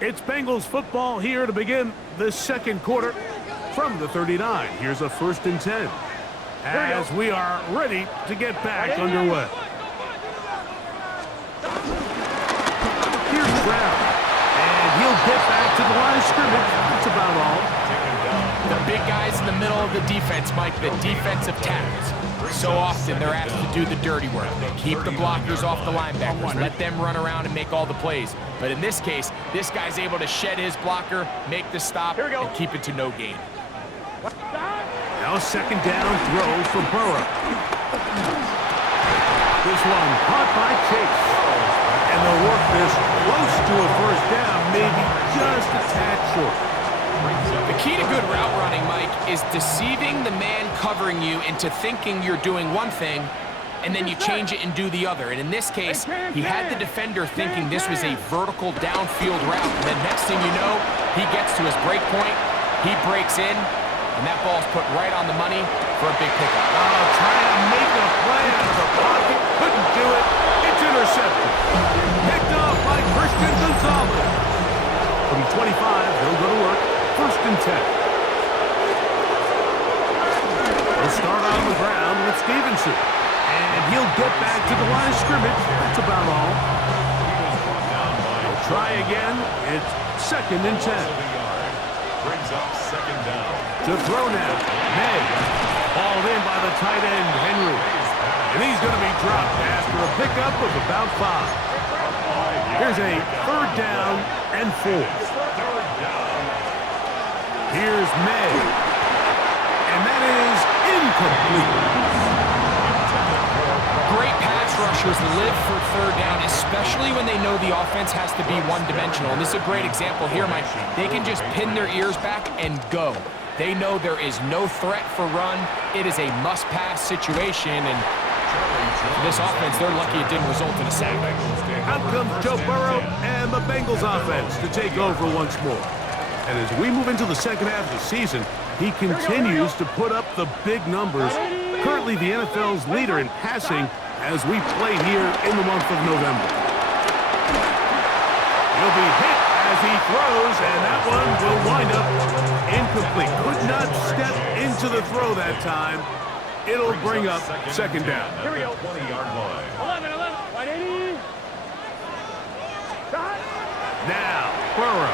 It's Bengals football here to begin the second quarter from the 39. Here's a 1st and 10 as we are ready to get back underway. Here's Brown, and he'll get back to the line of scrimmage. That's about all. The big guys in the middle of the defense, Mike, the defensive tackles. So often they're asked to do the dirty work. Keep the blockers off the linebackers. Let them run around and make all the plays. But in this case, this guy's able to shed his blocker, make the stop, and keep it to no gain. Now a 2nd down throw for Burrow. This one caught by Chase. And they'll work this close to a 1st down, maybe just a tad short. The key to good route running, Mike, is deceiving the man covering you into thinking you're doing one thing, and then you change it and do the other. And in this case, he had the defender thinking this was a vertical downfield route. And then next thing you know, he gets to his break point, he breaks in, and that ball's put right on the money for a big pickup. Oh, trying to make a play out of the pocket, couldn't do it. It's intercepted. Picked off by Christian Gonzalez. From 25, he'll go to work. 1st and 10. We'll start on the ground with Stevenson. And he'll get back to the line of scrimmage. That's about all. He'll try again. It's 2nd and 10. Brings up 2nd down. To throw now. May. Hauled in by the tight end, Henry. And he's going to be dropped after a pickup of about 5. Here's a 3rd down and 4. Here's May. And that is incomplete. Great pass rushers live for 3rd down, especially when they know the offense has to be one-dimensional. And this is a great example here, Mike. They can just pin their ears back and go. They know there is no threat for run. It is a must-pass situation, and for this offense, they're lucky it didn't result in a sack. Out comes Joe Burrow and the Bengals offense to take over once more. And as we move into the second half of the season, he continues to put up the big numbers. Currently the NFL's leader in passing as we play here in the month of November. He'll be hit as he throws, and that one will wind up incomplete. Could not step into the throw that time. It'll bring up 2nd down. Here we go. 20-yard line. 11, 180. Now, Burrow.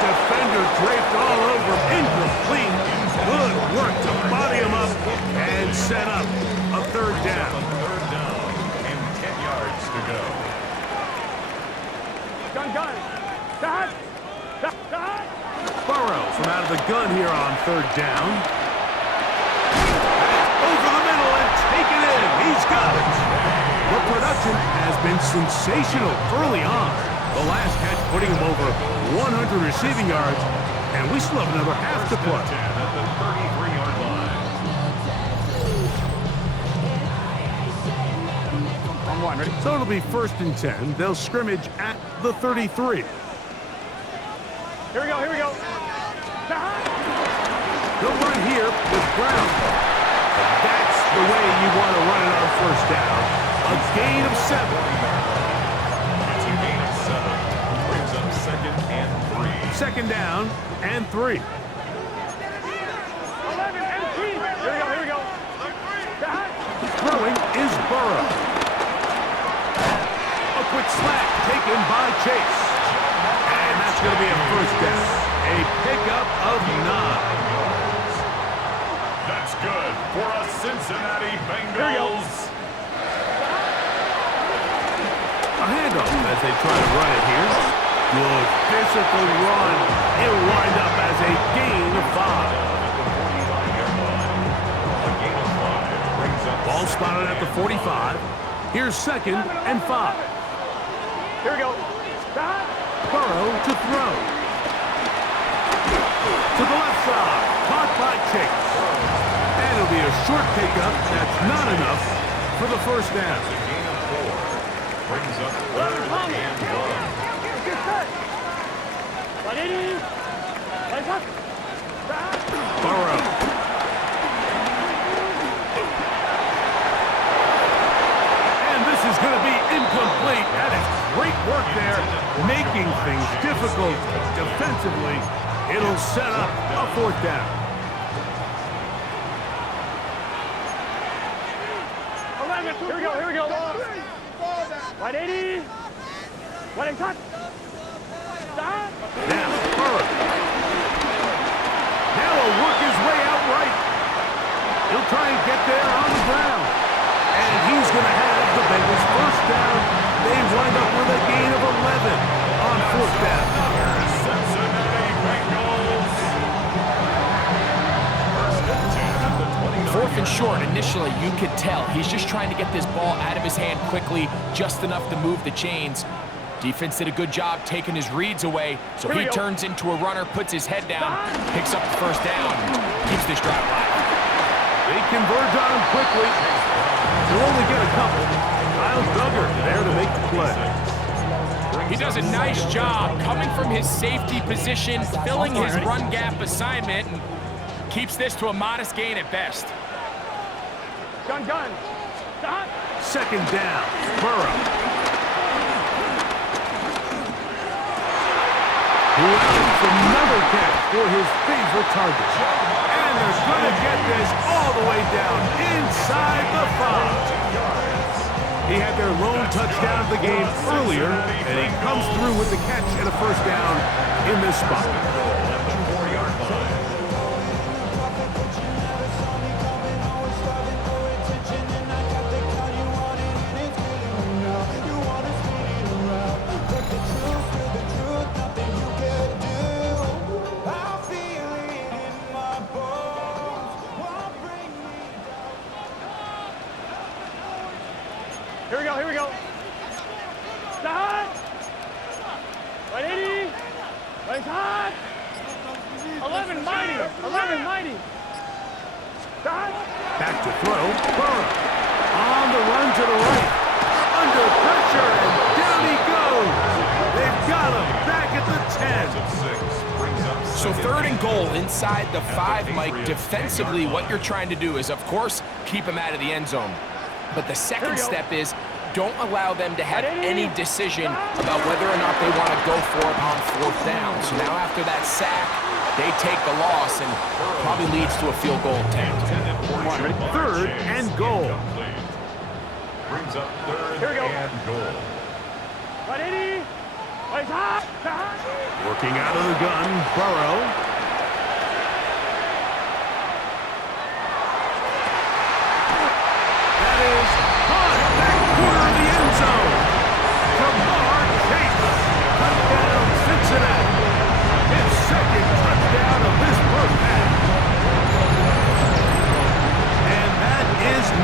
Defender draped all over him. Incomplete. Good work to body him up and set up a 3rd down. 3rd down and 10 yards to go. Gun. Burrow from out of the gun here on 3rd down. Over the middle and taken in. He's got it. The production has been sensational early on. The last catch putting him over 100 receiving yards, and we still have another half to play. At the 33-yard line. So it'll be 1st and 10. They'll scrimmage at the 33. Here we go. They'll run here with Brown. That's the way you want to run it on 1st down. A gain of 7. It's a gain of 7. Brings up 2nd and 3. 2nd down and 3. 11 and 3. Here we go. Throwing is Burrow. A quick slap taken by Chase. And that's going to be a 1st down. A pickup of 9. That's good for a Cincinnati Bengals. A handoff as they try to run it here. Good physical run. It'll wind up as a gain of 5. Ball spotted at the 45. Here's 2nd and 5. Here we go. Burrow to throw. To the left side. Caught by Chase. And it'll be a short pickup. That's not enough for the 1st down. Gain of 4. Brings up 3rd and 1. Burrow. And this is making things difficult defensively. It'll set up a 4th down. Here we go, here we go. 180. 180, cut. Stop. Now, Burrow. Now he'll work his way out right. He'll try and get there on the ground. And he's going to have the Bengals 1st down. They wind up with a gain of 11 on 4th down. Cincinnati Bengals. 1st and 10 at the 29. 4th and short. Initially, you could tell he's just trying to get this ball out of his hand quickly, just enough to move the chains. Defense did a good job taking his reads away, so he turns into a runner, puts his head down, picks up the 1st down, keeps this drive alive. They converge on him quickly. They'll only get a couple. Kyle Duggar there to make the play. He does a nice job coming from his safety position, filling his run gap assignment, and keeps this to a modest gain at best. Gun. Stop. 2nd down. Burrow. Who else another catch for his favorite target. And they're going to get this all the way down inside the 5. He had their lone touchdown of the game earlier, and he comes through with the catch and a 1st down in this spot. At the 4-yard line. Here we go. Stop. 180. 180. 11 mighty. Stop. Back to throw. Burrow. On the run to the right. Under pressure, and down he goes. They've got him back at the 10. So 3rd and goal inside the 5, Mike. Defensively, what you're trying to do is, of course, keep him out of the end zone. But the second step is don't allow them to have any decision about whether or not they want to go for it on 4th down. So now after that sack, they take the loss and probably leads to a field goal attempt. 3rd and goal. Brings up 3rd Here we go. and goal. 180. Working out of the gun, Burrow.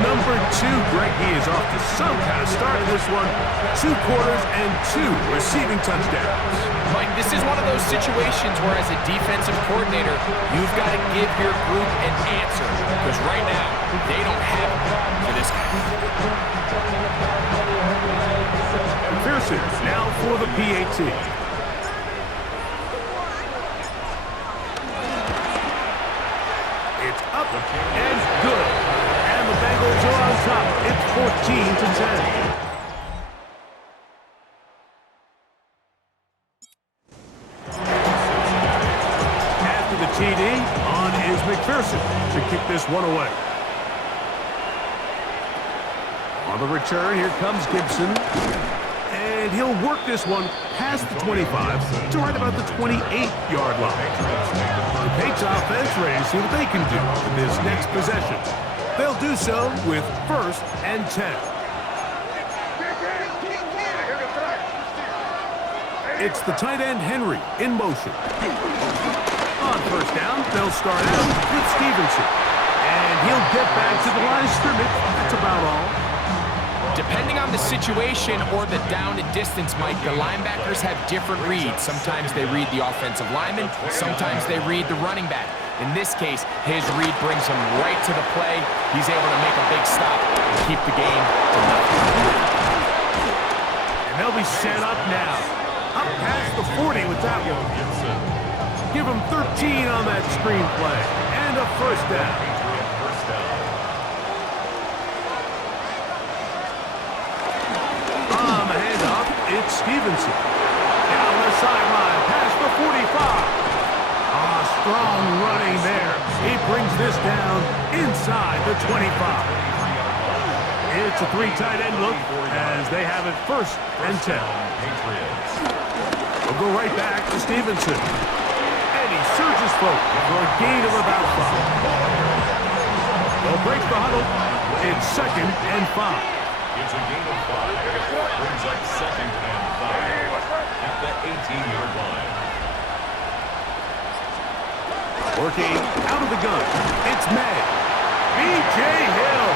Number 2, Greg, he is off to some kind of start in this one. 2 quarters and 2 receiving touchdowns. Mike, this is one of those situations where as a defensive coordinator, you've got to give your group an answer. Because right now, they don't have it for this guy. McPherson now for the PAT. It's up and good. The Bengals are on top. It's 14-10. After the TD, on is McPherson to kick this one away. On the return, here comes Gibson. And he'll work this one past the 25 to right about the 28-yard line. The Patriots offense ready to see what they can do with this next possession. They'll do so with 1st and 10. It's the tight end Henry in motion. On 1st down, they'll start out with Stevenson. And he'll get back to the line of scrimmage. That's about all. Depending on the situation or the down and distance, Mike, the linebackers have different reads. Sometimes they read the offensive lineman. Sometimes they read the running back. In this case, his read brings him right to the play. He's able to make a big stop and keep the game to nothing. And they'll be set up now. Up past the 40 with that one. Give him 13 on that screenplay. And a 1st down. On the handoff, it's Stevenson. Down the sideline, past the 45. Strong running there. He brings this down inside the 25. It's a 3 tight end look as they have it 1st and 10. We'll go right back to Stevenson. And he surges forward for a gain of about 5. They'll break the huddle. It's 2nd and 5. It's a gain of 5. Brings up 2nd and 5 at the 18-yard line. Working out of the gun, it's May. B.J. Hill.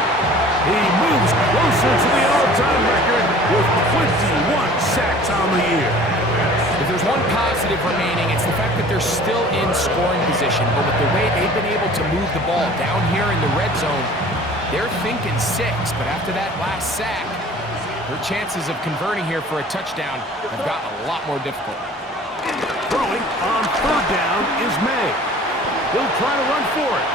He moves closer to the all-time record with 21 sacks on the year. If there's one positive remaining, it's the fact that they're still in scoring position. But with the way they've been able to move the ball down here in the red zone, they're thinking 6. But after that last sack, their chances of converting here for a touchdown have gotten a lot more difficult. Throwing on 3rd down is May. He'll try to run for it.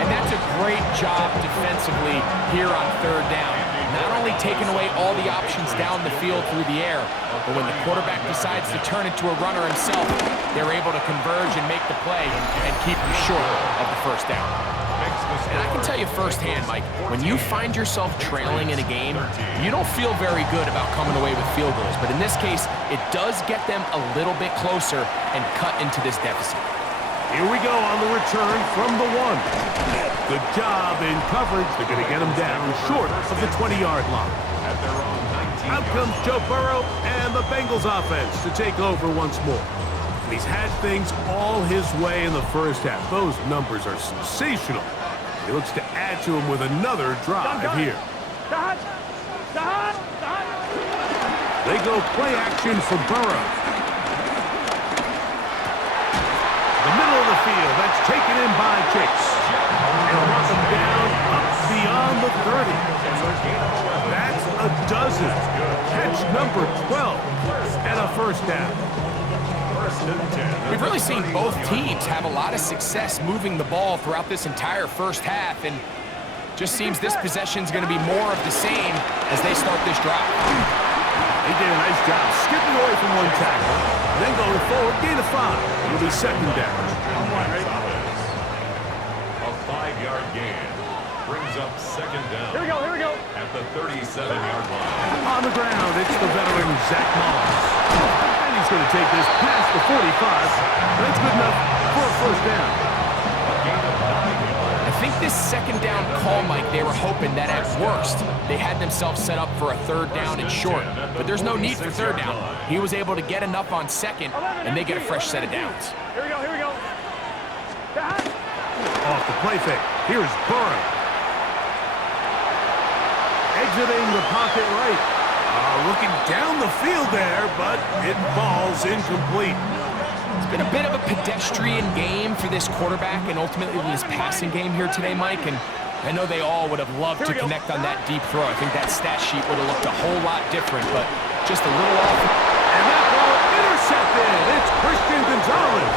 And that's a great job defensively here on 3rd down. Not only taking away all the options down the field through the air, but when the quarterback decides to turn into a runner himself, they're able to converge and make the play and keep him short of the 1st down. And I can tell you firsthand, Mike, when you find yourself trailing in a game, you don't feel very good about coming away with field goals. But in this case, it does get them a little bit closer and cut into this deficit. Here we go on the return from the 1. Good job in coverage. They're going to get him down short of the 20-yard line. Out comes Joe Burrow and the Bengals offense to take over once more. And he's had things all his way in the 1st half. Those numbers are sensational. He looks to add to him with another drive here. They go play action for Burrow. The middle of the field, that's taken in by Chase. And knock him down up beyond the 30. That's a dozen. Catch number 12 and a 1st down. We've really seen both teams have a lot of success moving the ball throughout this entire 1st half, and just seems this possession is going to be more of the same as they start this drive. They did a nice job skipping away from one tackle, then going forward, gain of 5. It'll be 2nd down. A 5-yard gain brings up 2nd down. Here we go. At the 37-yard line. On the ground, it's the veteran Zach Moss. And he's going to take this past the 45. That's good enough for a 1st down. I think this 2nd down call, Mike, they were hoping that at worst they had themselves set up for a 3rd down and short. But there's no need for 3rd down. He was able to get enough on 2nd, and they get a fresh set of downs. Here we go. Off the play fake. Here's Burrow. Exiting the pocket right. Looking down the field there, but it falls incomplete. It's been a bit of a pedestrian game for this quarterback and ultimately this passing game here today, Mike. And I know they all would have loved to connect on that deep throw. I think that stat sheet would have looked a whole lot different, but just a little off. And that ball intercepted. It's Christian Gonzalez.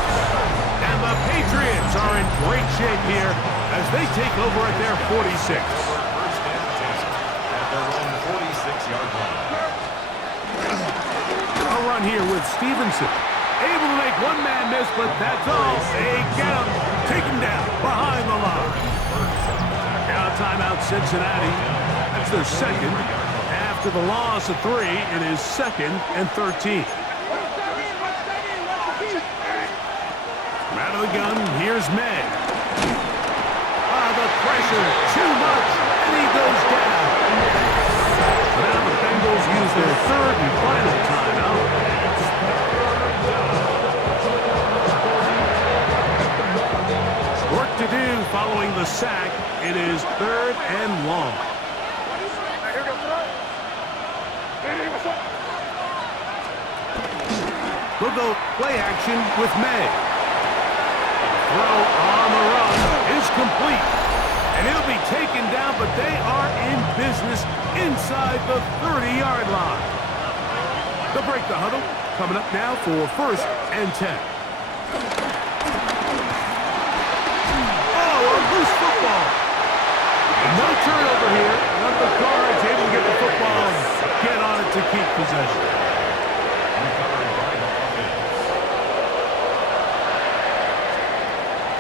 And the Patriots are in great shape here as they take over at their 46. At their own 46-yard line. A run here with Stevenson. Able to make one man miss, but that's all. They get him. Take him down behind the line. Now timeout Cincinnati. That's their 2nd. After the loss of 3, it is 2nd and 13. From out of the gun, here's May. The pressure, too much, and he goes down. Now the Bengals use their 3rd and final timeout. Work to do following the sack. It is 3rd and long. We'll go play action with May. Throw on the run is complete. And he'll be taken down, but they are in business inside the 30-yard line. They'll break the huddle. Coming up now for 1st and 10. Oh, a loose football. No turnover here. Not the Guards able to get the football and get on it to keep possession. Recovered by the offense.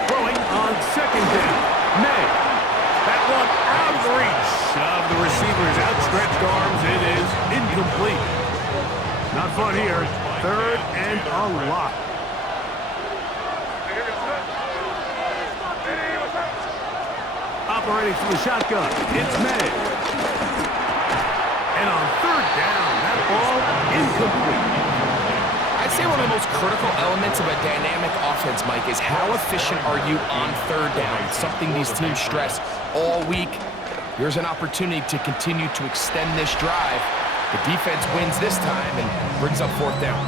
Throwing on second down. May. That one out of reach of the receiver's outstretched arms. It is incomplete. Not fun here. Third and a lot. Operating from the shotgun, it's May. And on third down, that ball incomplete. I'd say one of the most critical elements of a dynamic offense, Mike, is how efficient are you on third down? It's something these teams stress all week. Here's an opportunity to continue to extend this drive. The defense wins this time and brings up fourth down.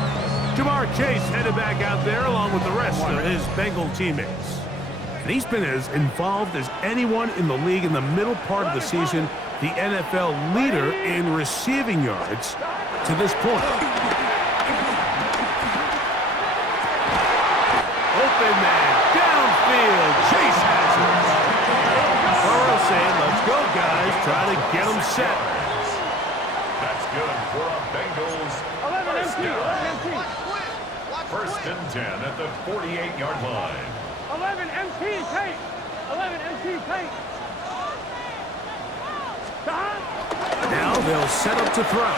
Jamar Chase headed back out there along with the rest of his Bengal teammates. And he's been as involved as anyone in the league in the middle part of the season, the NFL leader in receiving yards to this point. Open man, downfield, Chase has it. Burrow saying, let's go, guys, try to get them set. That's good for a Bengals 11 first empty. down. 11 empty. First and 10 at the 48-yard line. 11 empty. Take. 11 empty. Take. Stop. Now they'll set up to throw.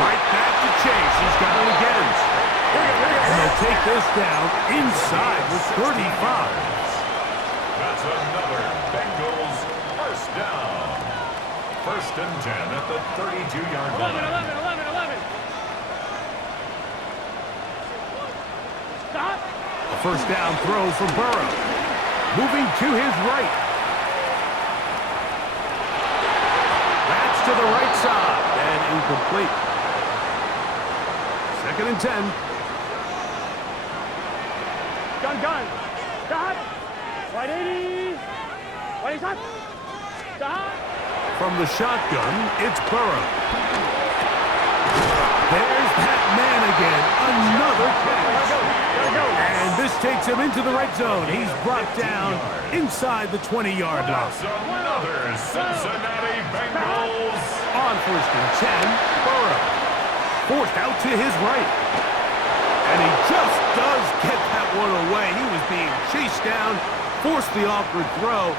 Right back to Chase. He's got it again. And they'll take this down inside with 35. That's another Bengals first down. First and 10 at the 32-yard 11, line. 11, 11, 11. Stop. A first down throw for Burrow. Moving to his right. That's to the right side and incomplete. Second and 10. Gun. Stop. Right 80. Right stop. Stop. From the shotgun, it's Burrow. There's that man again. Another catch. And this takes him into the right zone. He's brought down inside the 20-yard line. That's another Cincinnati Bengals. On first and 10, Burrow. Forced out to his right. And he just does get that one away. He was being chased down, forced the awkward throw.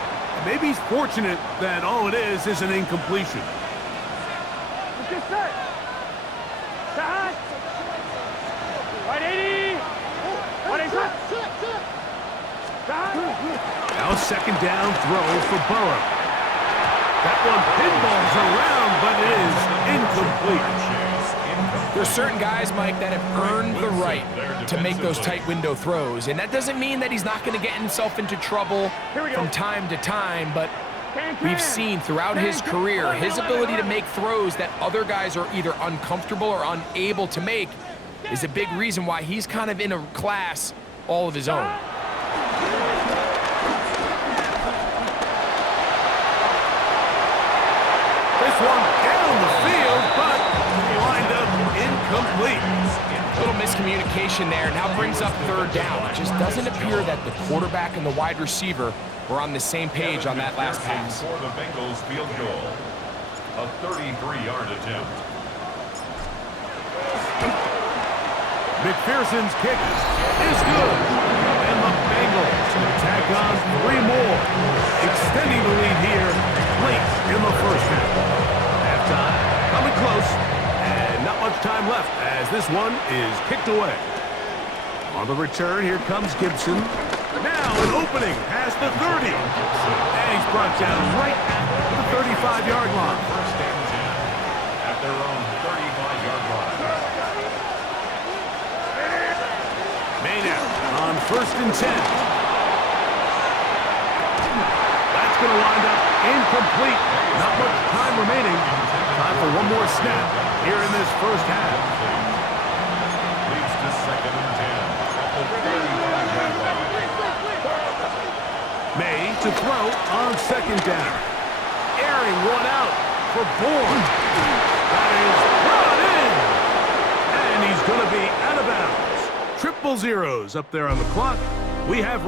Maybe he's fortunate that all it is an incompletion. Let's get set. Stop. Right 80. Right 80. Stop. Now second down throw for Burrow. That one pinballs around, but it is incomplete. There's certain guys, Mike, that have earned the right to make those tight window throws. And that doesn't mean that he's not going to get himself into trouble from time to time, but we've seen throughout his career his ability to make throws that other guys are either uncomfortable or unable to make is a big reason why he's kind of in a class all of his own. This one down the field, but lined up incomplete. A little miscommunication there, and now brings up third down. It just doesn't appear that the quarterback and the wide receiver were on the same page on that last pass. For the Bengals field goal. A 33-yard attempt. McPherson's kick is good. And the Bengals tack on 3 more, extending the lead here late in the first half. Halftime coming close, and not much time left as this one is kicked away. On the return, here comes Gibson. Now an opening past the 30. And he's brought down right at the 35-yard line. First and 10 at their own 35-yard line. Maynard on first and 10. That's going to wind up incomplete. Not much time remaining. Time for one more snap here in this first half. Leads to second and 10 at the 35-yard line. May to throw on second down. Airing one out for Bourne. That is brought in. And he's going to be out of bounds. Triple zeros up there on the clock. We have